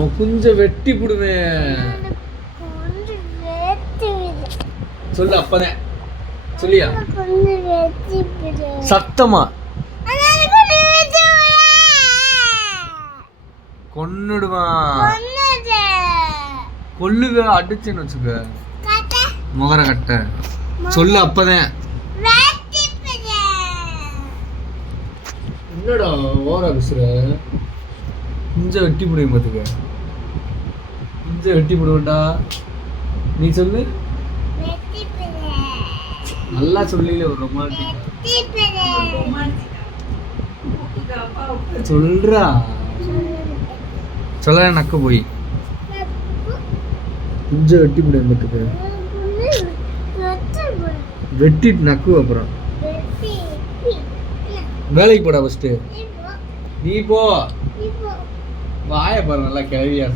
உன் குஞ்ச வெட்டி புடுவேன். சொல்லு அப்பதான் சொல்லியா சத்தமா கொன்னுடுவான். கொல்லுவ அடிச்சுன்னு வச்சுக்க முகர கட்ட. சொல்லு அப்பதான். என்னடா ஓரா பேசுற? குஞ்ச வெட்டி போடுவேன் பார்த்துக்க. குஞ்ச வெட்டி போடுவேன்டா. நீ சொல்லு நல்லா சொல்லல. ஒரு ரொமான்டிக் சொல்றா. சொல்ல நக்க போய் குஞ்ச வெட்டி போடுவேன் பார்த்துக்க. வெட்டிட்டு நக்கு. அப்புறம் வேலைக்கு போடா ஃபர்ஸ்ட். நீ போ. வாய பாரு நல்லா கிளவியா.